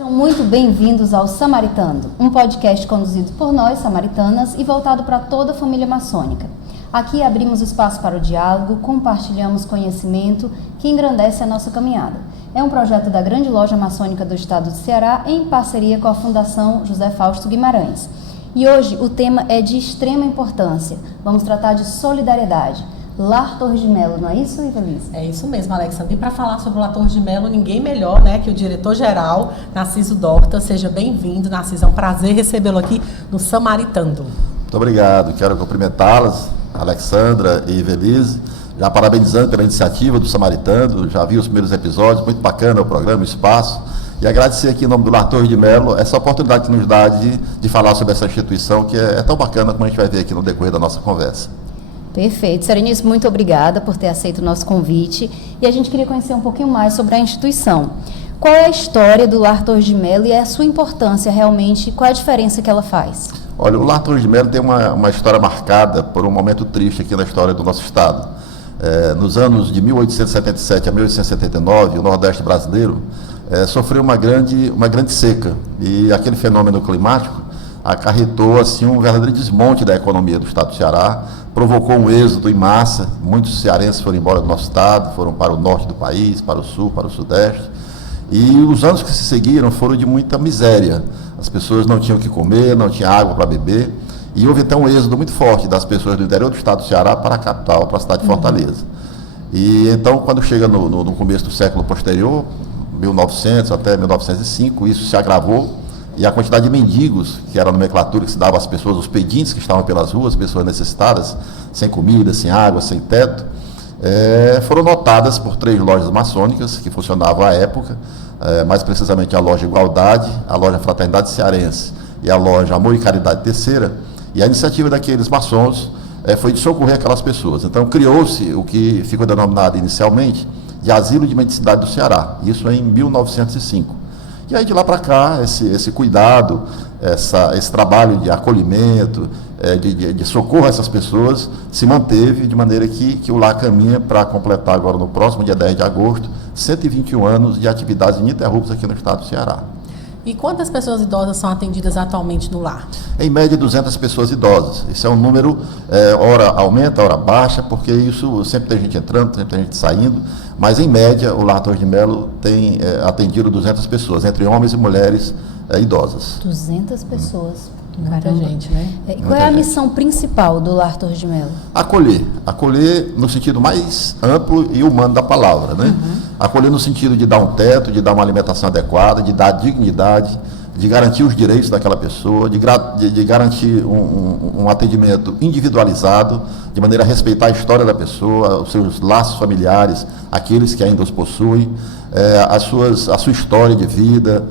Sejam muito bem-vindos ao Samaritando, um podcast conduzido por nós, samaritanas, e voltado para toda a família maçônica. Aqui abrimos espaço para o diálogo, compartilhamos conhecimento que engrandece a nossa caminhada. É um projeto da Grande Loja Maçônica do Estado do Ceará, em parceria com a Fundação José Fausto Guimarães. E hoje o tema é de extrema importância. Vamos tratar de solidariedade. Lar Torres de Melo, não é isso, Ivelisse? É isso mesmo, Alexandre. E para falar sobre o Lar Torres de Melo, ninguém melhor, né, que o diretor-geral, Narciso Dorta. Seja bem-vindo, Narciso. É um prazer recebê-lo aqui no Samaritando. Muito obrigado. Quero cumprimentá-las, Alexandra e Ivelisse, já parabenizando pela iniciativa do Samaritando. Já vi os primeiros episódios, muito bacana o programa, o espaço. E agradecer aqui em nome do Lar Torres de Melo essa oportunidade que nos dá de falar sobre essa instituição que é tão bacana como a gente vai ver aqui no decorrer da nossa conversa. Perfeito. Sereníssimo, muito obrigada por ter aceito o nosso convite. E a gente queria conhecer um pouquinho mais sobre a instituição. Qual é a história do Lar Torres de Melo e a sua importância realmente? Qual é a diferença que ela faz? Olha, o Lar Torres de Melo tem uma história marcada por um momento triste aqui na história do nosso estado. Nos anos de 1877 a 1879, o Nordeste brasileiro sofreu uma grande seca. E aquele fenômeno climático acarretou assim, um verdadeiro desmonte da economia do estado do Ceará, provocou um êxodo em massa. Muitos cearenses foram embora do nosso estado, foram para o norte do país, para o sul, para o sudeste. E os anos que se seguiram foram de muita miséria. As pessoas não tinham o que comer, não tinha água para beber. E houve então um êxodo muito forte das pessoas do interior do estado do Ceará para a capital, para a cidade de Fortaleza. E então, quando chega no começo do século posterior, 1900 até 1905, isso se agravou. E a quantidade de mendigos, que era a nomenclatura que se dava às pessoas, os pedintes que estavam pelas ruas, pessoas necessitadas, sem comida, sem água, sem teto, foram notadas por 3 lojas maçônicas que funcionavam à época, mais precisamente a loja Igualdade, a loja Fraternidade Cearense e a loja Amor e Caridade Terceira. E a iniciativa daqueles maçons foi de socorrer aquelas pessoas. Então criou-se o que ficou denominado inicialmente de Asilo de Mendicidade do Ceará, isso em 1905. E aí de lá para cá, esse cuidado, esse trabalho de acolhimento, de socorro a essas pessoas, se manteve de maneira que o Lar caminha para completar agora no próximo dia 10 de agosto, 121 anos de atividades ininterruptas aqui no estado do Ceará. E quantas pessoas idosas são atendidas atualmente no lar? Em média, 200 pessoas idosas. Esse é um número, hora aumenta, hora baixa, porque isso sempre tem gente entrando, sempre tem gente saindo, mas em média o Lar Torres de Melo tem atendido 200 pessoas, entre homens e mulheres idosas. 200 pessoas. Muita gente, né? E qual é a missão principal do Lar Torres de Melo? Acolher no sentido mais amplo e humano da palavra, né? Acolher no sentido de dar um teto, de dar uma alimentação adequada, de dar dignidade, de garantir os direitos daquela pessoa, de garantir um atendimento individualizado, de maneira a respeitar a história da pessoa, os seus laços familiares, aqueles que ainda os possuem, a sua história de vida,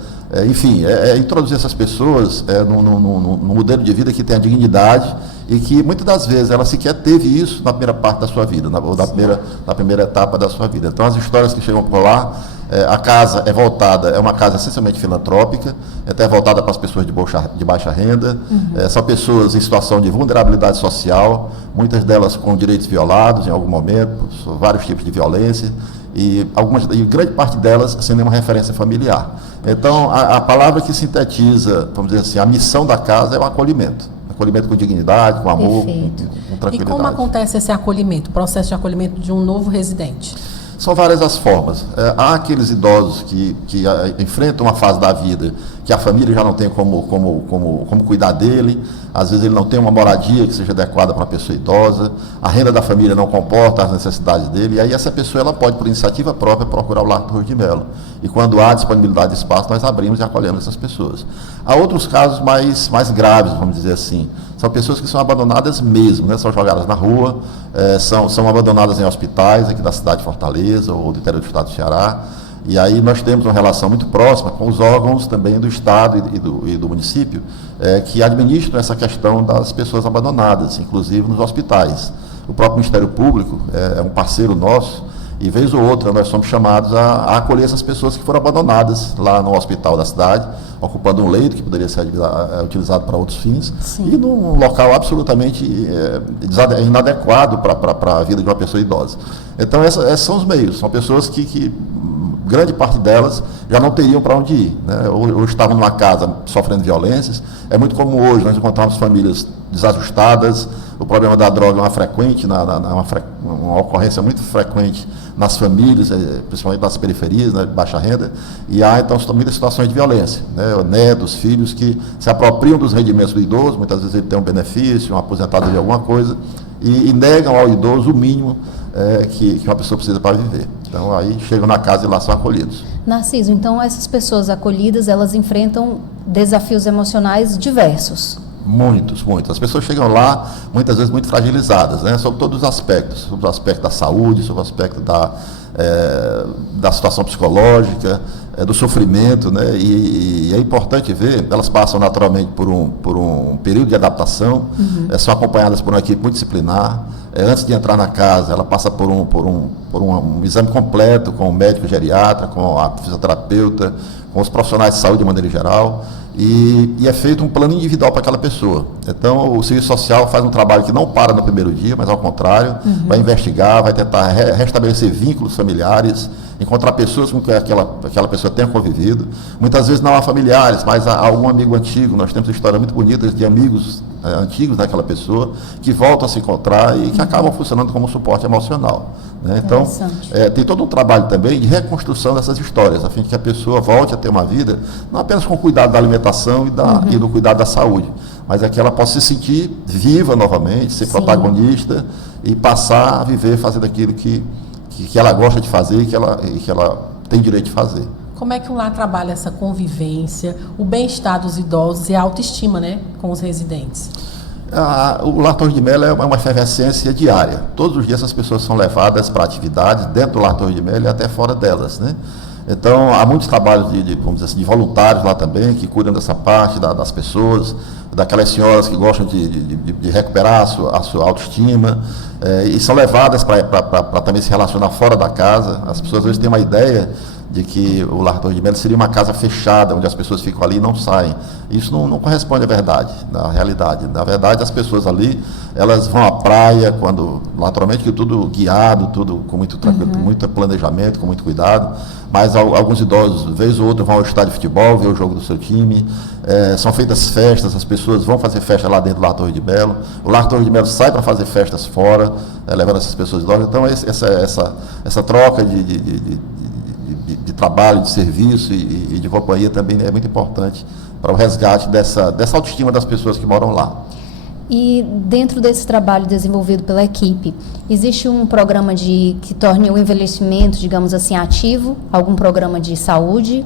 enfim, introduzir essas pessoas num modelo de vida que tenha dignidade e que muitas das vezes ela sequer teve isso na primeira parte da sua vida, ou na primeira etapa da sua vida. Então as histórias que chegam por lá, a casa é uma casa essencialmente filantrópica, até voltada para as pessoas de baixa renda, são pessoas em situação de vulnerabilidade social, muitas delas com direitos violados em algum momento, vários tipos de violência, e grande parte delas sem nenhuma referência familiar. Então, a palavra que sintetiza, vamos dizer assim, a missão da casa é o acolhimento. Acolhimento com dignidade, com amor, com tranquilidade. E como acontece esse acolhimento, o processo de acolhimento de um novo residente? São várias as formas. Há aqueles idosos que enfrentam uma fase da vida que a família já não tem como cuidar dele, às vezes ele não tem uma moradia que seja adequada para uma pessoa idosa, a renda da família não comporta as necessidades dele, e aí essa pessoa ela pode, por iniciativa própria, procurar o Lar Torres de Melo. E quando há disponibilidade de espaço, nós abrimos e acolhemos essas pessoas. Há outros casos mais graves, vamos dizer assim. São pessoas que são abandonadas mesmo, né? São jogadas na rua, são abandonadas em hospitais aqui da cidade de Fortaleza ou do interior do estado do Ceará. E aí nós temos uma relação muito próxima com os órgãos também do estado e do município que administram essa questão das pessoas abandonadas, inclusive nos hospitais. O próprio Ministério Público é um parceiro nosso e vez ou outra nós somos chamados a acolher essas pessoas que foram abandonadas lá no hospital da cidade, ocupando um leito que poderia ser utilizado para outros fins. Sim. E num local absolutamente inadequado para a vida de uma pessoa idosa. Então esses são os meios, são pessoas que grande parte delas já não teriam para onde ir, né? Ou estavam numa casa sofrendo violências. É muito comum hoje nós encontrarmos famílias desajustadas. O problema da droga é uma ocorrência muito frequente nas famílias, principalmente nas periferias, né, de baixa renda, e há então muitas situações de violência, né, netos, filhos que se apropriam dos rendimentos do idoso, muitas vezes ele tem um benefício, uma aposentadoria de alguma coisa, e negam ao idoso o mínimo que uma pessoa precisa para viver. Então aí chegam na casa e lá são acolhidos. Narciso, então essas pessoas acolhidas, elas enfrentam desafios emocionais diversos. Muitos. As pessoas chegam lá, muitas vezes, muito fragilizadas, né? Sobre todos os aspectos. Sobre o aspecto da saúde, sobre o aspecto da situação psicológica, do sofrimento, né? E é importante ver, elas passam naturalmente por um período de adaptação, são acompanhadas por uma equipe multidisciplinar. Antes de entrar na casa, ela passa por um exame completo com o médico geriatra, com a fisioterapeuta, com os profissionais de saúde de maneira geral. E é feito um plano individual para aquela pessoa. Então, o serviço social faz um trabalho que não para no primeiro dia, mas ao contrário, vai investigar, vai tentar restabelecer vínculos familiares, encontrar pessoas com que aquela pessoa tenha convivido. Muitas vezes não há familiares, mas há algum amigo antigo. Nós temos histórias muito bonitas de amigos antigos daquela pessoa que voltam a se encontrar e que acabam funcionando como suporte emocional, né? Então, tem todo um trabalho também de reconstrução dessas histórias, a fim de que a pessoa volte a ter uma vida, não apenas com o cuidado da alimentação e do cuidado da saúde, mas é que ela possa se sentir viva novamente, ser protagonista e passar a viver fazendo aquilo que ela gosta de fazer e que ela tem direito de fazer. Como é que o lar trabalha essa convivência, o bem-estar dos idosos e a autoestima, né, com os residentes? O Lar Torres de Melo é uma efervescência diária. Todos os dias as pessoas são levadas para atividades dentro do Lar Torres de Melo e até fora delas, né? Então, há muitos trabalhos vamos dizer assim, de voluntários lá também, que cuidam dessa parte das pessoas, daquelas senhoras que gostam de recuperar a sua autoestima, e são levadas para também se relacionar fora da casa. As pessoas às vezes têm uma ideia de que o Lar Torres de Melo seria uma casa fechada, onde as pessoas ficam ali e não saem. Isso não corresponde à verdade, à realidade. Na verdade, as pessoas ali, elas vão à praia, naturalmente que tudo guiado, tudo com muito planejamento, com muito cuidado, mas alguns idosos, vez ou outra, vão ao estádio de futebol, ver o jogo do seu time, são feitas festas, as pessoas vão fazer festa lá dentro do Lar Torres de Melo, o Lar Torres de Melo sai para fazer festas fora, levando essas pessoas idosas. Então, essa troca de trabalho, de serviço e de companhia também é muito importante para o resgate dessa autoestima das pessoas que moram lá. E dentro desse trabalho desenvolvido pela equipe, existe um programa que torne o envelhecimento, digamos assim, ativo? Algum programa de saúde?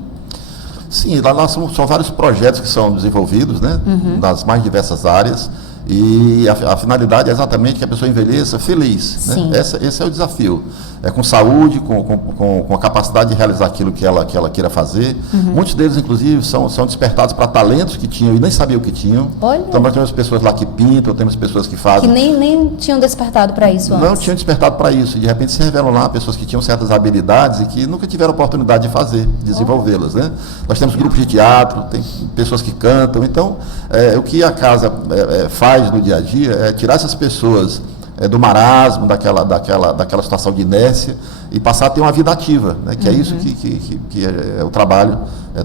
Sim, lá são vários projetos que são desenvolvidos, né, nas mais diversas áreas. E a finalidade é exatamente que a pessoa envelheça feliz, né? Esse é o desafio. Com saúde, com a capacidade de realizar aquilo que ela queira fazer. Muitos deles, inclusive, são despertados para talentos que tinham e nem sabiam que tinham. Olha. Então, nós temos pessoas lá que pintam, temos pessoas que fazem... Que nem tinham despertado para isso antes. Não tinham despertado para isso. E, de repente, se revelam lá pessoas que tinham certas habilidades e que nunca tiveram oportunidade de fazer, de desenvolvê-las, né? Nós temos grupos de teatro, tem pessoas que cantam. Então, o que a casa faz no dia a dia é tirar essas pessoas do marasmo, daquela situação de inércia e passar a ter uma vida ativa, né? Que é isso que é o trabalho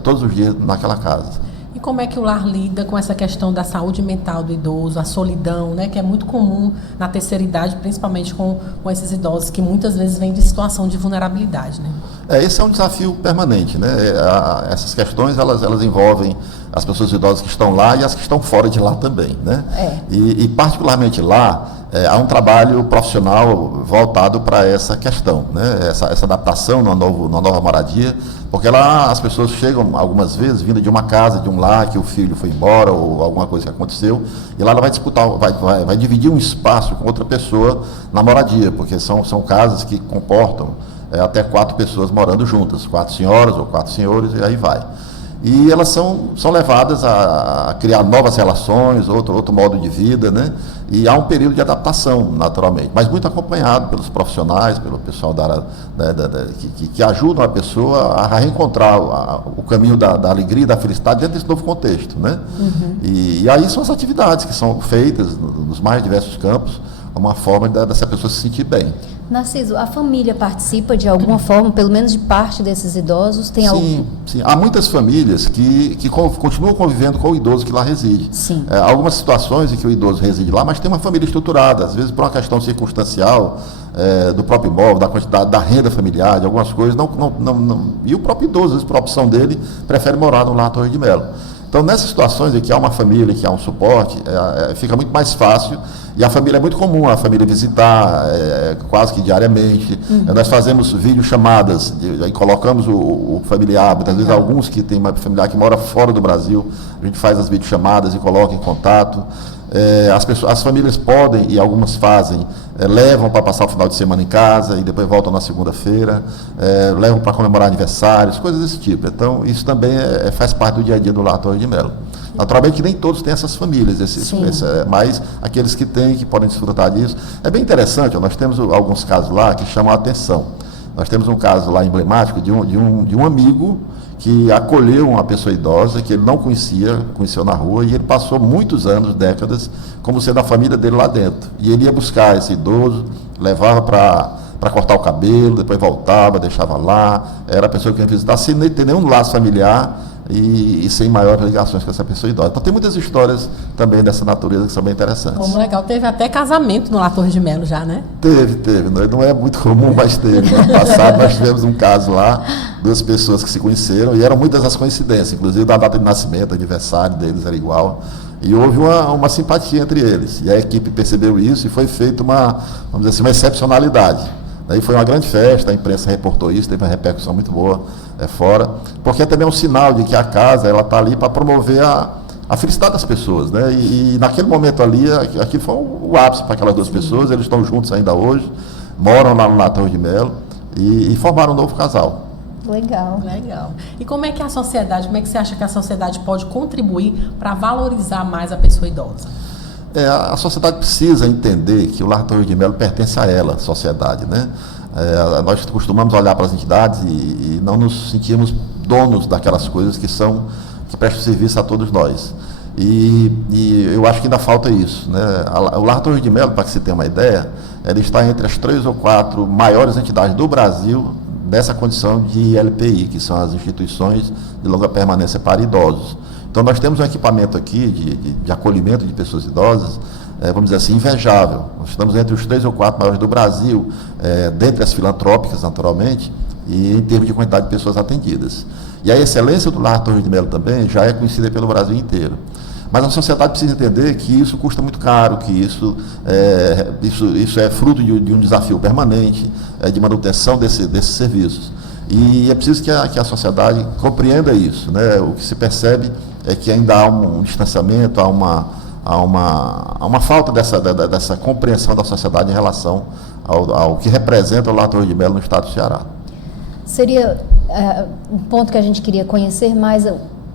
todos os dias naquela casa. E como é que o lar lida com essa questão da saúde mental do idoso, a solidão, né, que é muito comum na terceira idade, principalmente com esses idosos que muitas vezes vêm de situação de vulnerabilidade, né? Esse é um desafio permanente, né? Essas questões elas envolvem as pessoas idosas que estão lá e as que estão fora de lá também, né? E particularmente lá, há um trabalho profissional voltado para essa questão, né? Essa adaptação numa nova moradia, porque lá as pessoas chegam algumas vezes vindo de uma casa, de um lar, que o filho foi embora ou alguma coisa que aconteceu, e lá ela vai disputar, vai dividir um espaço com outra pessoa na moradia, porque são casas que comportam até 4 pessoas morando juntas, 4 senhoras ou 4 senhores, e aí vai. E elas são levadas a criar novas relações, outro modo de vida, né? E há um período de adaptação, naturalmente, mas muito acompanhado pelos profissionais, pelo pessoal que ajudam a pessoa a reencontrar o caminho da alegria e da felicidade dentro desse novo contexto, né? E aí são as atividades que são feitas nos mais diversos campos, uma forma dessa pessoa se sentir bem. Narciso, a família participa de alguma forma, pelo menos de parte desses idosos? Tem Sim, sim. Há muitas famílias que continuam convivendo com o idoso que lá reside. Sim. Algumas situações em que o idoso reside lá, mas tem uma família estruturada, às vezes por uma questão circunstancial, do próprio imóvel, da quantidade da renda familiar, de algumas coisas, e o próprio idoso, às vezes, por opção dele, prefere morar no Lar Torres de Melo. Então, nessas situações em que há uma família, que há um suporte, fica muito mais fácil. E a família é muito comum, a família visitar quase que diariamente. Nós fazemos videochamadas e colocamos o familiar, muitas vezes alguns que têm uma familiar que mora fora do Brasil, a gente faz as videochamadas e coloca em contato. As famílias podem, e algumas fazem, levam para passar o final de semana em casa e depois voltam na segunda-feira, levam para comemorar aniversários, coisas desse tipo. Então, isso também faz parte do dia a dia do Lar Torres de Melo. Naturalmente que nem todos têm essas famílias, mas aqueles que têm, que podem desfrutar disso. É bem interessante, nós temos alguns casos lá que chamam a atenção. Nós temos um caso lá emblemático de um amigo que acolheu uma pessoa idosa que ele não conheceu na rua, e ele passou muitos anos, décadas, como sendo a família dele lá dentro. E ele ia buscar esse idoso, levava para cortar o cabelo, depois voltava, deixava lá, era a pessoa que ia visitar, sem ter nenhum laço familiar, e sem maiores ligações com essa pessoa idosa. Então tem muitas histórias também dessa natureza que são bem interessantes. Como legal, teve até casamento no Lar Torres de Melo já, né? Teve. Não é muito comum, mas teve. No passado nós tivemos um caso lá, 2 pessoas que se conheceram, e eram muitas as coincidências, inclusive da data de nascimento, aniversário deles era igual. E houve uma simpatia entre eles. E a equipe percebeu isso e foi feita vamos dizer assim, uma excepcionalidade. Daí foi uma grande festa, a imprensa reportou isso, teve uma repercussão muito boa fora, porque é também um sinal de que a casa está ali para promover a felicidade das pessoas, né? E naquele momento ali, aquilo foi o ápice para aquelas 2 pessoas, eles estão juntos ainda hoje, moram lá no Lar Torres de Melo e formaram um novo casal. Legal. E como é que você acha que a sociedade pode contribuir para valorizar mais a pessoa idosa? A sociedade precisa entender que o Lar Torres de Melo pertence a ela, a sociedade, né? Nós costumamos olhar para as entidades e não nos sentimos donos daquelas coisas que prestam serviço a todos nós. E eu acho que ainda falta isso, né? O Lar Torres de Melo, para que se tenha uma ideia, ele está entre as 3 ou 4 maiores entidades do Brasil nessa condição de LPI, que são as instituições de longa permanência para idosos. Então, nós temos um equipamento aqui de acolhimento de pessoas idosas, vamos dizer assim, invejável. Nós estamos entre os 3 ou 4 maiores do Brasil, dentre as filantrópicas, naturalmente, e em termos de quantidade de pessoas atendidas. E a excelência do Lar Torres de Melo também já é conhecida pelo Brasil inteiro. Mas a sociedade precisa entender que isso custa muito caro, que isso é fruto de um desafio permanente, de manutenção desses serviços. E é preciso que a sociedade compreenda isso, né? O que se percebe é que ainda há um distanciamento, há uma falta dessa compreensão da sociedade em relação ao que representa o Lar Torres de Melo no estado do Ceará. Seria um ponto que a gente queria conhecer mais,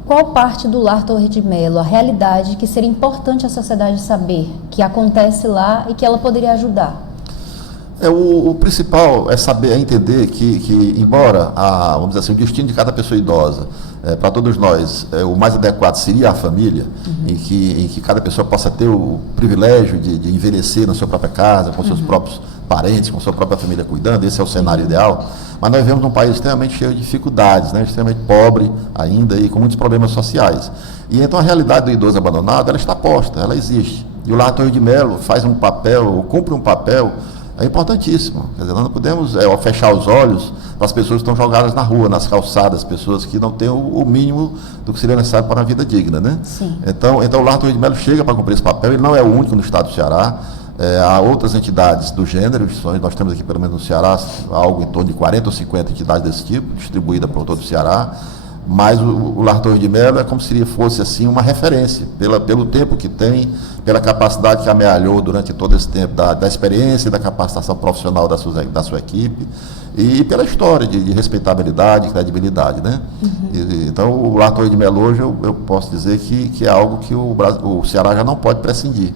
qual parte do Lar Torres de Melo, a realidade que seria importante a sociedade saber, que acontece lá e que ela poderia ajudar? O principal é entender que embora vamos dizer assim, o destino de cada pessoa idosa, para todos nós, o mais adequado seria a família, em que cada pessoa possa ter o privilégio de envelhecer na sua própria casa, com seus próprios parentes, com sua própria família cuidando, esse é o cenário ideal, mas nós vivemos num país extremamente cheio de dificuldades, né, extremamente pobre ainda e com muitos problemas sociais. E então a realidade do idoso abandonado, ela está posta, ela existe. E o Lar Torres de Melo cumpre um papel importantíssimo. Quer dizer, nós não podemos fechar os olhos para as pessoas que estão jogadas na rua, nas calçadas, pessoas que não têm o mínimo do que seria necessário para uma vida digna, né? Sim. Então o Lar Torres de Melo chega para cumprir esse papel, ele não é o único no estado do Ceará, há outras entidades do gênero, nós temos aqui pelo menos no Ceará algo em torno de 40 ou 50 entidades desse tipo, distribuídas por todo o Ceará, mas o Lar Torres de Melo é como se fosse assim uma referência, pelo tempo que tem, pela capacidade que amealhou durante todo esse tempo, da experiência e da capacitação profissional da sua equipe, e pela história de respeitabilidade e credibilidade, né? Então o Lar Torres de Melo hoje eu posso dizer que é algo que o Ceará já não pode prescindir.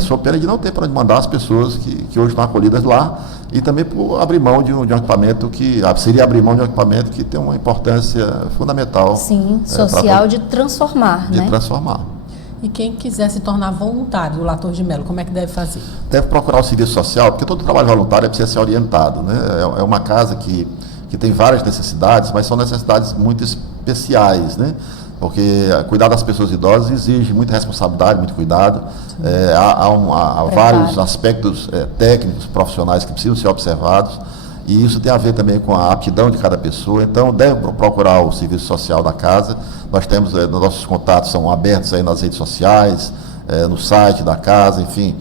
Só pena de não ter para onde mandar as pessoas que hoje estão acolhidas lá, e também por abrir mão de um equipamento seria abrir mão de um equipamento que tem uma importância fundamental. Sim, social de transformar, né? De transformar. E quem quiser se tornar voluntário do Lar Torres de Melo, como é que deve fazer? Deve procurar o serviço social, porque todo trabalho voluntário precisa ser orientado, né? É uma casa que tem várias necessidades, mas são necessidades muito especiais, né? Porque cuidar das pessoas idosas exige muita responsabilidade, muito cuidado. Há vários aspectos técnicos, profissionais que precisam ser observados, e isso tem a ver também com a aptidão de cada pessoa. Então, deve procurar o serviço social da casa. Nós temos, nossos contatos são abertos aí nas redes sociais, no site da casa, enfim.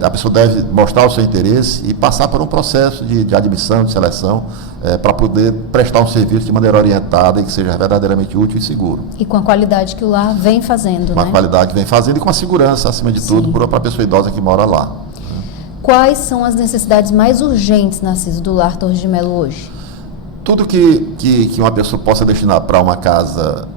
A pessoa deve mostrar o seu interesse e passar por um processo de admissão, de seleção, para poder prestar um serviço de maneira orientada e que seja verdadeiramente útil e seguro. E com a qualidade que o lar vem fazendo, Com a qualidade que vem fazendo e com a segurança, acima de tudo, para a pessoa idosa que mora lá. Quais são as necessidades mais urgentes, Narciso, do Lar Torres de Melo hoje? Tudo que uma pessoa possa destinar para uma casa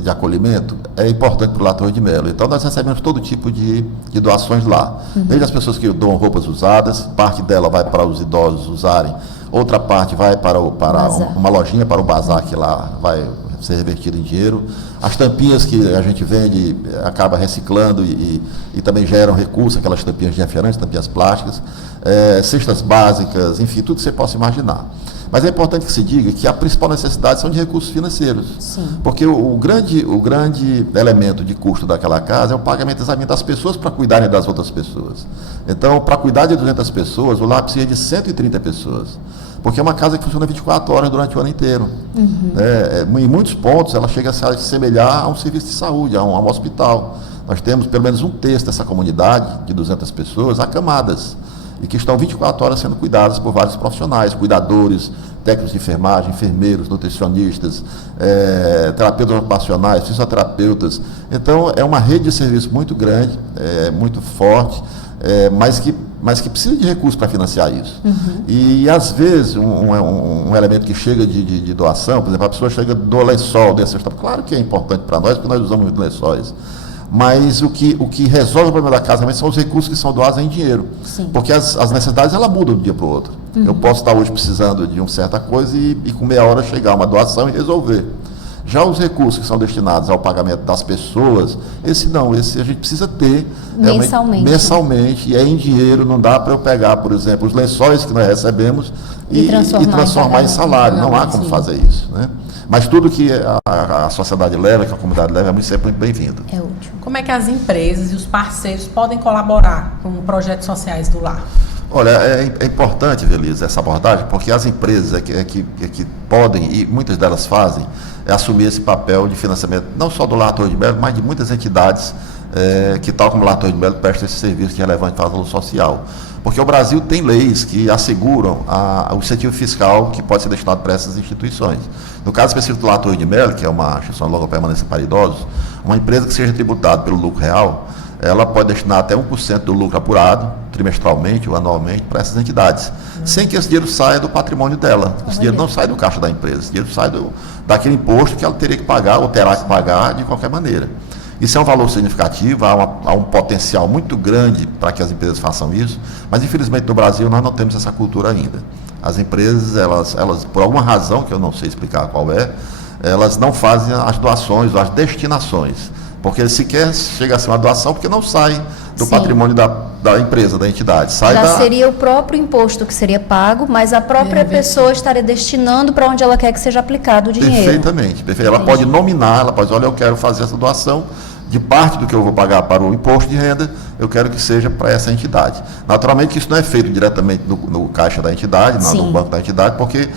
de acolhimento é importante para o Lar Torres de Melo. Então, nós recebemos todo tipo de doações lá. Desde as pessoas que doam roupas usadas, parte dela vai para os idosos usarem, outra parte vai para uma lojinha, para o bazar, que lá vai ser revertido em dinheiro. As tampinhas que a gente vende acaba reciclando e também geram recurso, aquelas tampinhas de refrigerante, tampinhas plásticas, cestas básicas, enfim, tudo que você possa imaginar. Mas é importante que se diga que a principal necessidade são de recursos financeiros. Sim. Porque o grande elemento de custo daquela casa é o pagamento exatamente das pessoas para cuidarem das outras pessoas. Então, para cuidar de 200 pessoas, o lar precisa de 130 pessoas. Porque é uma casa que funciona 24 horas durante o ano inteiro. Em muitos pontos, ela chega a se assemelhar a um serviço de saúde, a um hospital. Nós temos pelo menos um terço dessa comunidade, de 200 pessoas, acamadas, e que estão 24 horas sendo cuidadas por vários profissionais, cuidadores, técnicos de enfermagem, enfermeiros, nutricionistas, terapeutas ocupacionais, fisioterapeutas. Então, é uma rede de serviço muito grande, muito forte, mas que precisa de recursos para financiar isso. E, às vezes, um elemento que chega de doação, por exemplo, a pessoa chega do lençol, desse, claro que é importante para nós, porque nós usamos muito lençóis. Mas o que resolve o problema da casa são os recursos que são doados em dinheiro. Sim. Porque as necessidades, ela mudam de um dia para o outro. Eu posso estar hoje precisando de uma certa coisa e com meia hora chegar uma doação e resolver. Já os recursos que são destinados ao pagamento das pessoas, esse a gente precisa ter mensalmente, e é em dinheiro. Não dá para eu pegar, por exemplo, os lençóis que nós recebemos e transformar em salário. Não há como fazer isso, né? Mas tudo que a sociedade leva, que a comunidade leva, é sempre muito bem-vindo. É útil. Como é que as empresas e os parceiros podem colaborar com projetos sociais do lar? Olha, é importante, Velise, essa abordagem, porque as empresas que podem, e muitas delas fazem, assumir esse papel de financiamento, não só do Lar Torres de Melo, mas de muitas entidades que, tal como o Lar Torres de Melo, prestam esse serviço de relevante valor social. Porque o Brasil tem leis que asseguram o incentivo fiscal que pode ser destinado para essas instituições. No caso específico do Lar Torres de Melo, que é uma instituição de longa permanência para idosos, uma empresa que seja tributada pelo lucro real, ela pode destinar até 1% do lucro apurado, trimestralmente ou anualmente, para essas entidades, sem que esse dinheiro saia do patrimônio dela. Esse dinheiro não sai do caixa da empresa, esse dinheiro sai daquele imposto que ela teria que pagar ou terá que pagar de qualquer maneira. Isso é um valor significativo, há um potencial muito grande para que as empresas façam isso, mas infelizmente no Brasil nós não temos essa cultura ainda. As empresas, elas por alguma razão, que eu não sei explicar qual elas não fazem as doações, as destinações, porque sequer chega a ser uma doação, porque não sai do patrimônio da empresa, da entidade. Seria o próprio imposto que seria pago, mas a própria pessoa estaria destinando para onde ela quer que seja aplicado o dinheiro. Perfeitamente. Ela pode nominar, ela pode dizer, olha, eu quero fazer essa doação, de parte do que eu vou pagar para o imposto de renda, eu quero que seja para essa entidade. Naturalmente que isso não é feito diretamente no caixa da entidade, no banco da entidade, porque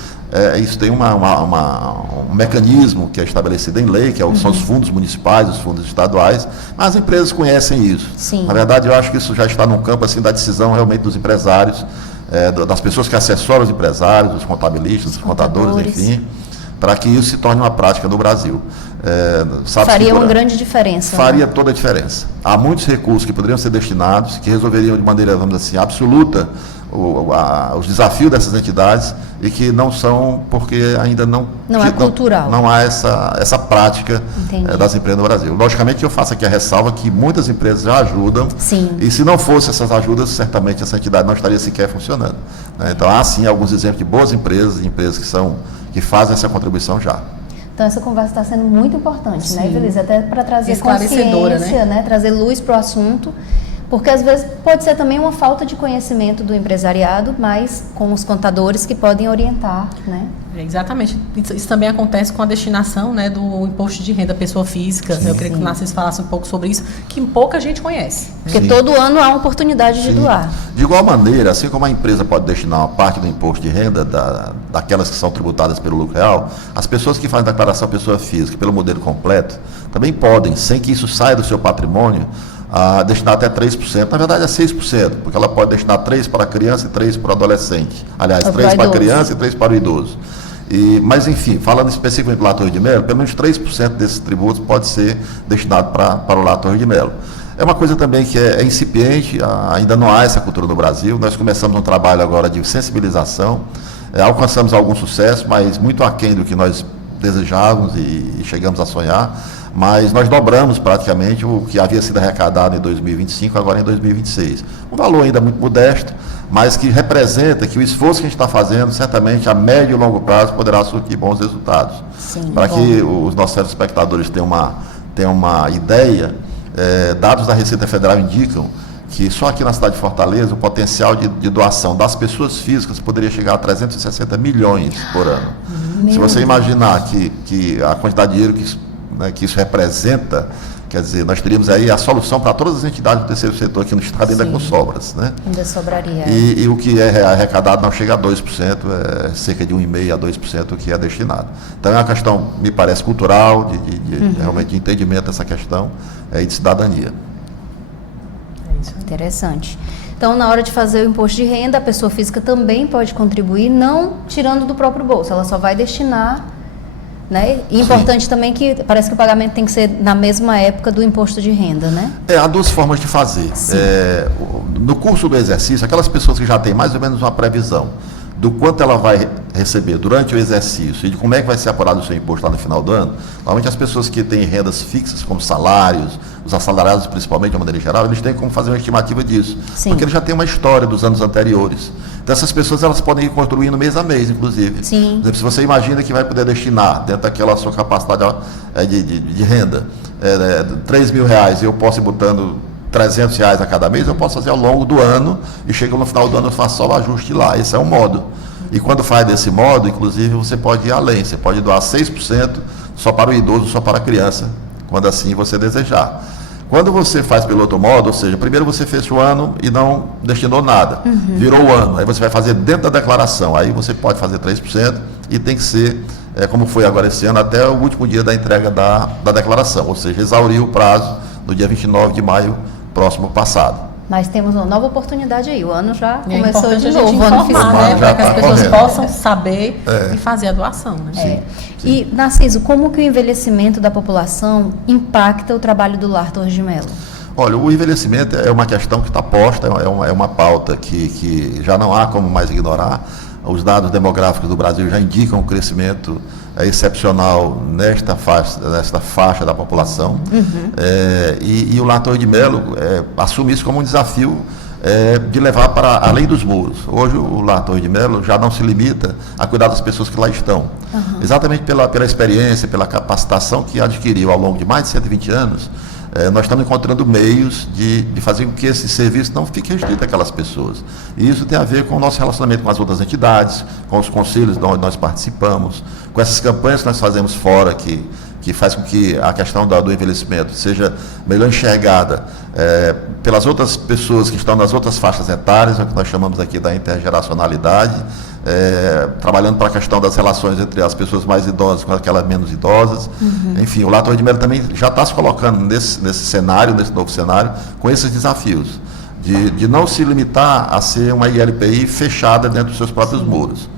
isso tem um mecanismo que é estabelecido em lei, que são os fundos municipais, os fundos estaduais, mas as empresas conhecem isso. Sim. Na verdade, eu acho que isso já está no campo assim, da decisão realmente dos empresários, das pessoas que assessoram os empresários, os contabilistas, os contadores, enfim, para que isso se torne uma prática no Brasil. Faria uma grande diferença. Faria toda a diferença. Há muitos recursos que poderiam ser destinados, que resolveriam de maneira, vamos dizer assim, absoluta os desafios dessas entidades e que não são, porque ainda não é cultural. Não há essa prática das empresas no Brasil. Logicamente, eu faço aqui a ressalva que muitas empresas já ajudam. Sim. E se não fosse essas ajudas, certamente essa entidade não estaria sequer funcionando, né? Então, há sim alguns exemplos de boas empresas que fazem essa contribuição já. Então essa conversa está sendo muito importante, né, Evelise? Até para trazer esclarecedora, consciência, né? Trazer luz para o assunto, porque às vezes pode ser também uma falta de conhecimento do empresariado, mas com os contadores que podem orientar, né? Exatamente. Isso também acontece com a destinação, né, do imposto de renda pessoa física. Sim. Eu queria que o Narciso falasse um pouco sobre isso, que pouca gente conhece. Porque todo ano há uma oportunidade de doar. De igual maneira, assim como a empresa pode destinar uma parte do imposto de renda daquelas que são tributadas pelo lucro real, as pessoas que fazem declaração pessoa física pelo modelo completo também podem, sem que isso saia do seu patrimônio, destinar até 3%, na verdade é 6%, porque ela pode destinar 3% para a criança e 3% para o adolescente. Aliás, 3% para a criança e 3% para o idoso. Mas, enfim, falando especificamente do Lar Torres de Melo, pelo menos 3% desses tributos pode ser destinado para o Lar Torres de Melo. É uma coisa também que é incipiente, ainda não há essa cultura no Brasil. Nós começamos um trabalho agora de sensibilização, alcançamos algum sucesso, mas muito aquém do que nós desejávamos e chegamos a sonhar. Mas nós dobramos praticamente o que havia sido arrecadado em 2025, agora em 2026. Um valor ainda muito modesto, mas que representa que o esforço que a gente está fazendo, certamente a médio e longo prazo, poderá surtir bons resultados. Para que os nossos telespectadores tenham uma ideia, dados da Receita Federal indicam que só aqui na cidade de Fortaleza o potencial de doação das pessoas físicas poderia chegar a 360 milhões por ano. Se você imaginar que a quantidade de dinheiro que isso representa, quer dizer, nós teríamos aí a solução para todas as entidades do terceiro setor aqui no estado, ainda com sobras, né? Ainda sobraria. E o que é arrecadado não chega a 2%, é cerca de 1,5% a 2% o que é destinado. Então é uma questão, me parece, cultural, realmente de entendimento dessa questão e de cidadania. É isso. Interessante. Então, na hora de fazer o imposto de renda, a pessoa física também pode contribuir, não tirando do próprio bolso, ela só vai destinar. Né? E importante também que parece que o pagamento tem que ser na mesma época do imposto de renda, né? Há duas formas de fazer. No curso do exercício, aquelas pessoas que já têm mais ou menos uma previsão do quanto ela vai receber durante o exercício e de como é que vai ser apurado o seu imposto lá no final do ano, normalmente as pessoas que têm rendas fixas, como salários, os assalariados principalmente, de uma maneira geral, eles têm como fazer uma estimativa disso. Sim. Porque eles já têm uma história dos anos anteriores. Então essas pessoas elas podem ir construindo mês a mês, inclusive. Sim. Por exemplo, se você imagina que vai poder destinar, dentro daquela sua capacidade de renda, R$3.000 e eu posso ir botando R$300 a cada mês, eu posso fazer ao longo do ano e chega no final do ano eu faço só o ajuste lá. Esse é um modo. E quando faz desse modo, inclusive, você pode ir além. Você pode doar 6% só para o idoso, só para a criança, quando assim você desejar. Quando você faz pelo outro modo, ou seja, primeiro você fecha o ano e não destinou nada, virou o ano, aí você vai fazer dentro da declaração, aí você pode fazer 3% e tem que ser, como foi agora esse ano, até o último dia da entrega da declaração, ou seja, exaurir o prazo no dia 29 de maio próximo passado. Mas temos uma nova oportunidade aí, o ano já começou de novo, o ano fiscal. Né, para que as pessoas possam saber e fazer a doação. Né? Sim. E, Narciso, como que o envelhecimento da população impacta o trabalho do Lar Torres de Melo? Olha, o envelhecimento é uma questão que está posta, é uma pauta que já não há como mais ignorar. Os dados demográficos do Brasil já indicam um crescimento excepcional nesta faixa da população. E o Lar Torres de Melo assume isso como um desafio de levar para além dos muros. Hoje o Lar Torres de Melo já não se limita a cuidar das pessoas que lá estão. Exatamente pela experiência, pela capacitação que adquiriu ao longo de mais de 120 anos, nós estamos encontrando meios de fazer com que esse serviço não fique restrito àquelas pessoas. E isso tem a ver com o nosso relacionamento com as outras entidades, com os conselhos onde nós participamos, com essas campanhas que nós fazemos fora, que faz com que a questão do envelhecimento seja melhor enxergada pelas outras pessoas que estão nas outras faixas etárias, o que nós chamamos aqui da intergeracionalidade, trabalhando para a questão das relações entre as pessoas mais idosas com aquelas menos idosas. Enfim, o Lar Torres de Melo também já está se colocando nesse cenário, nesse novo cenário, com esses desafios, de não se limitar a ser uma ILPI fechada dentro dos seus próprios muros.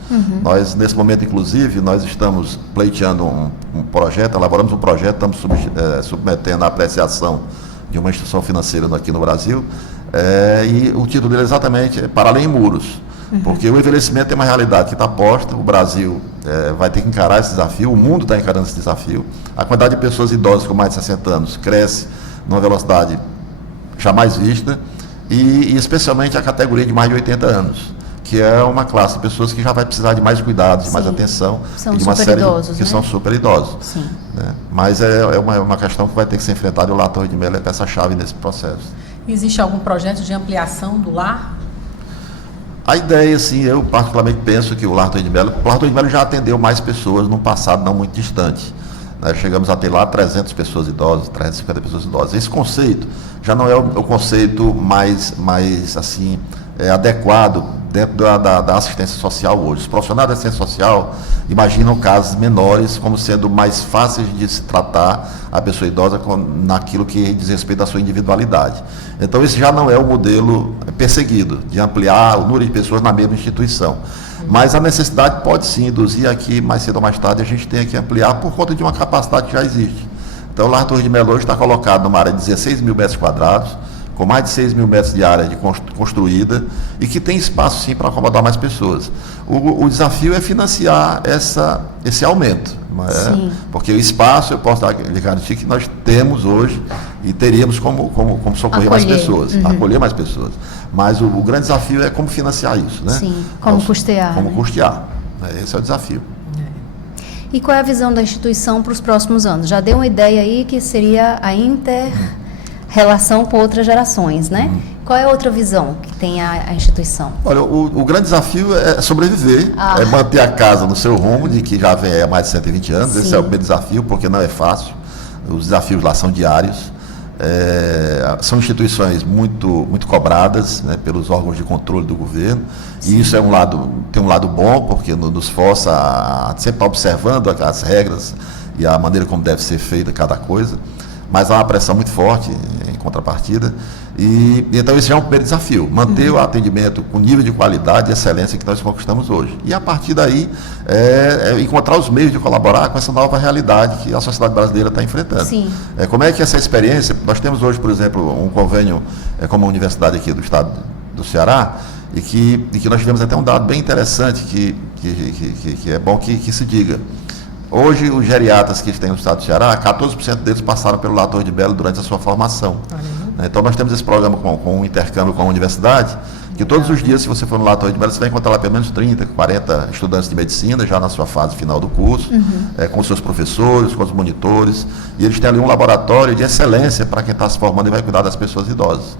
Nós, nesse momento, inclusive, nós estamos pleiteando um projeto, elaboramos um projeto, estamos submetendo à apreciação de uma instituição financeira aqui no Brasil, e o título dele é exatamente Para Além Muros. Porque o envelhecimento é uma realidade que está posta, o Brasil vai ter que encarar esse desafio, o mundo está encarando esse desafio, a quantidade de pessoas idosas com mais de 60 anos cresce numa velocidade jamais vista, e especialmente a categoria de mais de 80 anos, que é uma classe de pessoas que já vai precisar de mais cuidados, de mais atenção, são e de uma super série idosos, que né? são super idosos. Sim. Né? Mas é uma questão que vai ter que ser enfrentada, e o Lar Torre de Melo é peça-chave nesse processo. Existe algum projeto de ampliação do lar? A ideia, assim, eu particularmente penso que o Lar Torre de Melo já atendeu mais pessoas num passado não muito distante. Nós chegamos a ter lá 300 pessoas idosas, 350 pessoas idosas. Esse conceito já não é o conceito mais assim, adequado dentro da assistência social hoje. Os profissionais da assistência social imaginam casos menores como sendo mais fáceis de se tratar a pessoa idosa naquilo que diz respeito à sua individualidade. Então, esse já não é o modelo perseguido, de ampliar o número de pessoas na mesma instituição. Mas a necessidade pode sim induzir aqui, mais cedo ou mais tarde, a gente tem que ampliar por conta de uma capacidade que já existe. Então, o Lar Torre de Melo hoje está colocado numa área de 16 mil metros quadrados, com mais de 6 mil metros de área construída e que tem espaço sim para acomodar mais pessoas. O desafio é financiar esse aumento, porque o espaço, eu posso lhe garantir que nós temos hoje e teríamos como socorrer mais pessoas, acolher mais pessoas. Mas o grande desafio é como financiar isso, né? Sim, como custear. Como custear. Esse é o desafio. E qual é a visão da instituição para os próximos anos? Já deu uma ideia aí que seria a inter-relação com outras gerações, né? Qual é a outra visão que tem a instituição? Olha, o grande desafio é sobreviver, é manter a casa no seu rumo, de que já vem há mais de 120 anos. Sim. Esse é o primeiro desafio, porque não é fácil. Os desafios lá são diários. São instituições muito cobradas, né, pelos órgãos de controle do governo. Sim. E isso tem um lado bom, porque nos força a sempre estar observando as regras e a maneira como deve ser feita cada coisa. Mas há uma pressão muito forte em contrapartida. Então esse é um primeiro desafio, manter o atendimento com nível de qualidade e excelência que nós conquistamos hoje. E a partir daí, encontrar os meios de colaborar com essa nova realidade que a sociedade brasileira está enfrentando. Sim. Como é que essa experiência, nós temos hoje, por exemplo, um convênio com uma universidade aqui do estado do Ceará, e que nós tivemos até um dado bem interessante, que é bom que se diga. Hoje, os geriatras que têm no estado do Ceará, 14% deles passaram pelo Lar Torre de Melo durante a sua formação. Então, nós temos esse programa com um intercâmbio com a universidade, que todos os dias, se você for no Lar Torre de Melo, você vai encontrar lá pelo menos 30, 40 estudantes de medicina, já na sua fase final do curso, com os seus professores, com os monitores, e eles têm ali um laboratório de excelência para quem está se formando e vai cuidar das pessoas idosas.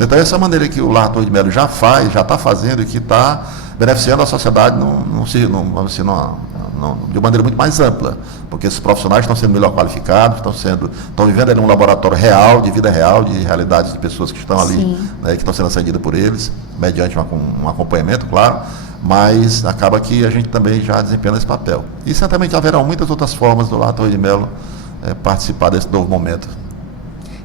Então, essa maneira que o Lar Torre de Melo já está fazendo e que está beneficiando a sociedade de maneira muito mais ampla, porque esses profissionais estão sendo melhor qualificados, estão vivendo ali um laboratório real, de vida real, de realidades de pessoas que estão ali, né, que estão sendo atendidas por eles, mediante um acompanhamento, claro, mas acaba que a gente também já desempenha esse papel. E certamente haverão muitas outras formas do Lar Torre de Melo participar desse novo momento.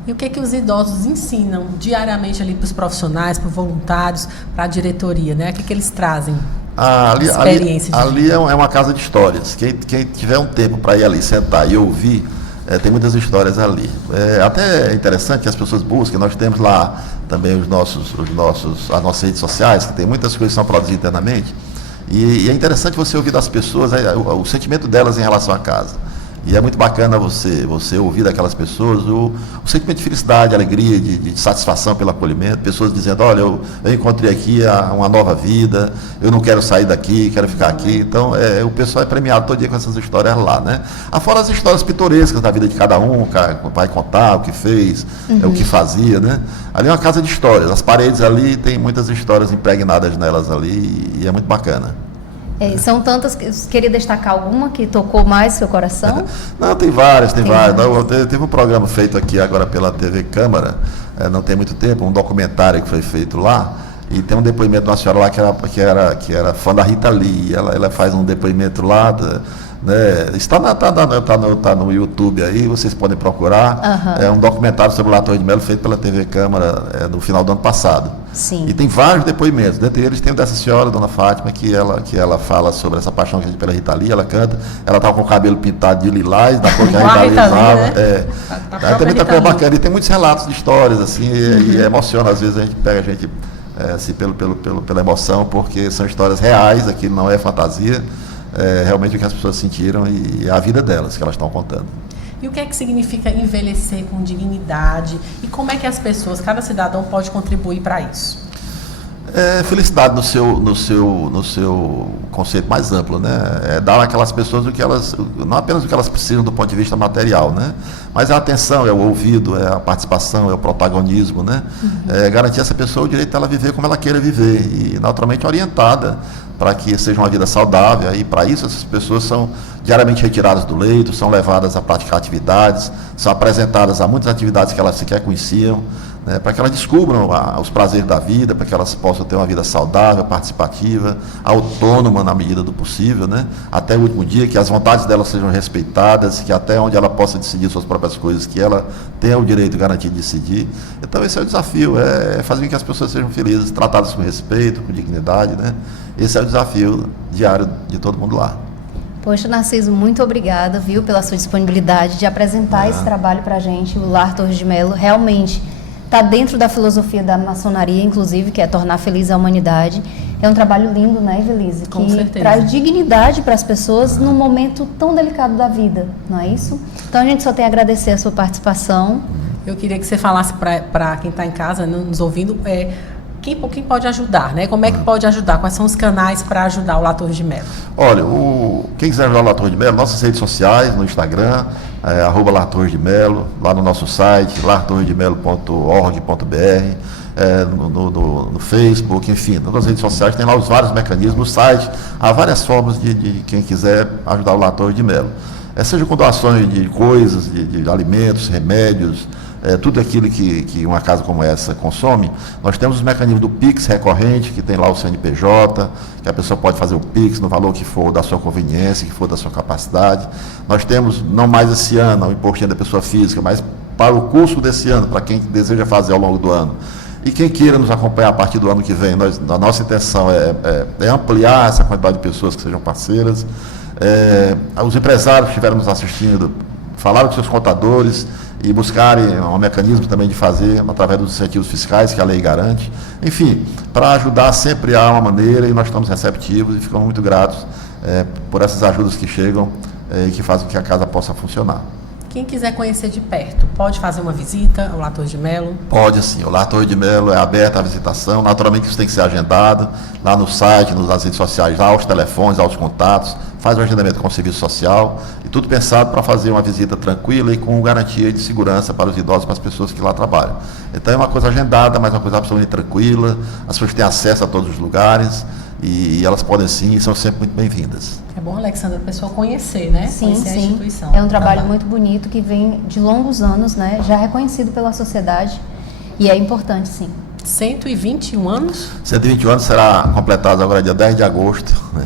E o que os idosos ensinam diariamente ali para os profissionais, para os voluntários, para a diretoria, né? O que eles trazem? Ali é uma casa de histórias. Quem tiver um tempo para ir ali sentar e ouvir, tem muitas histórias ali. Até é interessante que as pessoas busquem. Nós temos lá também as nossas redes sociais, que tem muitas coisas que são produzidas internamente. E é interessante você ouvir das pessoas o sentimento delas em relação à casa. E é muito bacana você ouvir daquelas pessoas o sentimento de felicidade, alegria, de satisfação pelo acolhimento. Pessoas dizendo, olha, eu encontrei aqui uma nova vida, eu não quero sair daqui, quero ficar aqui. Então, o pessoal é premiado todo dia com essas histórias lá, né? Afora as histórias pitorescas da vida de cada um, vai contar o que fez, o que fazia, né? Ali é uma casa de histórias. As paredes ali tem muitas histórias impregnadas nelas ali e é muito bacana. São tantas que queria destacar alguma que tocou mais seu coração? Não, tem várias. Teve um programa feito aqui agora pela TV Câmara, não tem muito tempo, um documentário que foi feito lá, e tem um depoimento de uma senhora lá que era fã da Rita Lee. Ela faz um depoimento lá, né? Está no YouTube aí, vocês podem procurar. É um documentário sobre o Lar Torre de Melo feito pela TV Câmara no final do ano passado. Sim. E tem vários depoimentos. Dentre eles tem o dessa senhora, Dona Fátima, que ela fala sobre essa paixão que a gente pela Rita Lee. Ela canta, ela estava com o cabelo pintado de lilás, da cor que a Rita Lee usava. Né? Também está coisa bacana. E tem muitos relatos de histórias, assim, e emociona, às vezes a gente pega a gente assim, pela emoção, porque são histórias reais, aquilo não é fantasia. Realmente o que as pessoas sentiram e a vida delas que elas estão contando. E o que é que significa envelhecer com dignidade? E como é que as pessoas, cada cidadão pode contribuir para isso? Felicidade no seu conceito mais amplo, né? É dar àquelas pessoas não apenas o que elas precisam do ponto de vista material, né? Mas a atenção, é o ouvido, é a participação, é o protagonismo, né? Garantir a essa pessoa o direito dela viver como ela queira viver e naturalmente orientada para que seja uma vida saudável. E para isso essas pessoas são diariamente retiradas do leito, são levadas a praticar atividades, são apresentadas a muitas atividades que elas sequer conheciam, né, para que elas descubram os prazeres da vida, para que elas possam ter uma vida saudável, participativa, autônoma na medida do possível, né, até o último dia, que as vontades delas sejam respeitadas, que até onde ela possa decidir suas próprias coisas, que ela tenha o direito garantido de decidir. Então esse é o desafio, é fazer com que as pessoas sejam felizes, tratadas com respeito, com dignidade, né? Esse é o desafio diário de todo mundo lá. Poxa, Narciso, muito obrigada, viu, pela sua disponibilidade de apresentar esse trabalho para a gente. O Lar Torres de Melo realmente está dentro da filosofia da maçonaria, inclusive, que é tornar feliz a humanidade. É um trabalho lindo, né, Evelise? Com certeza. Traz dignidade para as pessoas num momento tão delicado da vida, não é isso? Então a gente só tem a agradecer a sua participação. Eu queria que você falasse para quem está em casa, nos ouvindo, quem pode ajudar, né? Como é que pode ajudar? Quais são os canais para ajudar o Lar Torres de Melo? Olha, quem quiser ajudar o Lar Torres de Melo, nossas redes sociais, no Instagram, @Lar Torres de Melo, lá no nosso site, lartorresdemelo.org.br, no Facebook, enfim, nas redes sociais tem lá os vários mecanismos, no site, há várias formas de quem quiser ajudar o Lar Torres de Melo. Seja com doações de coisas, de alimentos, remédios, tudo aquilo que uma casa como essa consome. Nós temos os mecanismos do PIX recorrente, que tem lá o CNPJ, que a pessoa pode fazer o PIX no valor que for da sua conveniência, que for da sua capacidade. Nós temos, não mais esse ano, o imposto da pessoa física, mas para o curso desse ano, para quem deseja fazer ao longo do ano. E quem queira nos acompanhar a partir do ano que vem, a nossa intenção é ampliar essa quantidade de pessoas que sejam parceiras. Os empresários que estiveram nos assistindo, falaram com seus contadores e buscarem um mecanismo também de fazer através dos incentivos fiscais que a lei garante. Enfim, para ajudar sempre há uma maneira e nós estamos receptivos e ficamos muito gratos por essas ajudas que chegam e que fazem com que a casa possa funcionar. Quem quiser conhecer de perto, pode fazer uma visita ao Lar Torres de Melo? Pode sim, o Lar Torres de Melo é aberto à visitação, naturalmente isso tem que ser agendado, lá no site, nas redes sociais, lá aos telefones, aos contatos, faz o agendamento com o serviço social, e tudo pensado para fazer uma visita tranquila e com garantia de segurança para os idosos e para as pessoas que lá trabalham. Então é uma coisa agendada, mas uma coisa absolutamente tranquila, as pessoas têm acesso a todos os lugares, e elas podem sim e são sempre muito bem-vindas. É bom, Alexandra, a pessoa conhecer, né? Sim, conhecer sim. A instituição. É um trabalho muito bonito que vem de longos anos, né? Já reconhecido pela sociedade e é importante, sim. 121 anos? 121 anos será completado agora dia 10 de agosto. Né?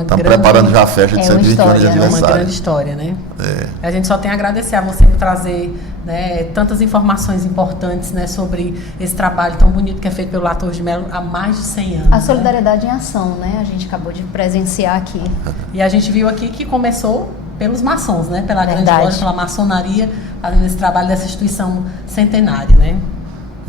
Estamos preparando já a festa de 121 anos de aniversário. É uma grande história, né? A gente só tem a agradecer a você por trazer, né, tantas informações importantes, né, sobre esse trabalho tão bonito que é feito pelo Lar Torres de Melo há mais de 100 anos. A solidariedade em ação, né? A gente acabou de presenciar aqui. E a gente viu aqui que começou pelos maçons, né? Pela grande loja, pela maçonaria, fazendo esse trabalho dessa instituição centenária, né?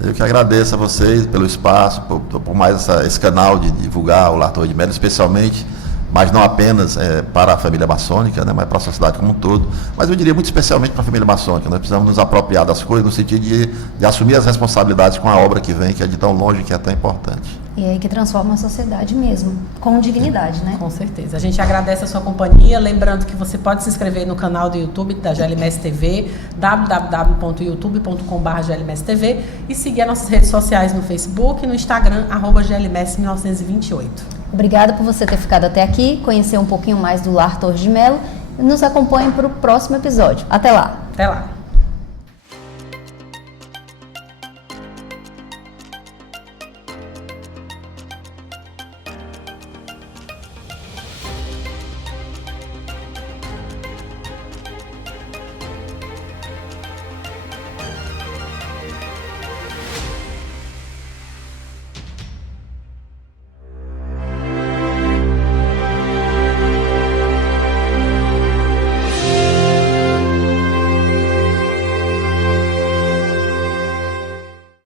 Eu que agradeço a vocês pelo espaço, por mais esse canal de divulgar o Lar Torres de Melo, especialmente, mas não apenas para a família maçônica, né, mas para a sociedade como um todo. Mas eu diria muito especialmente para a família maçônica. Nós precisamos nos apropriar das coisas no sentido de assumir as responsabilidades com a obra que vem, que é de tão longe, que é tão importante. E aí que transforma a sociedade mesmo, com dignidade, né? Com certeza. A gente agradece a sua companhia, lembrando que você pode se inscrever no canal do YouTube da GLMS TV, www.youtube.com/GLMS TV, e seguir as nossas redes sociais no Facebook e no Instagram, @GLMS1928. Obrigada por você ter ficado até aqui, conhecer um pouquinho mais do Lar Torres de Melo e nos acompanhe para o próximo episódio. Até lá! Até lá!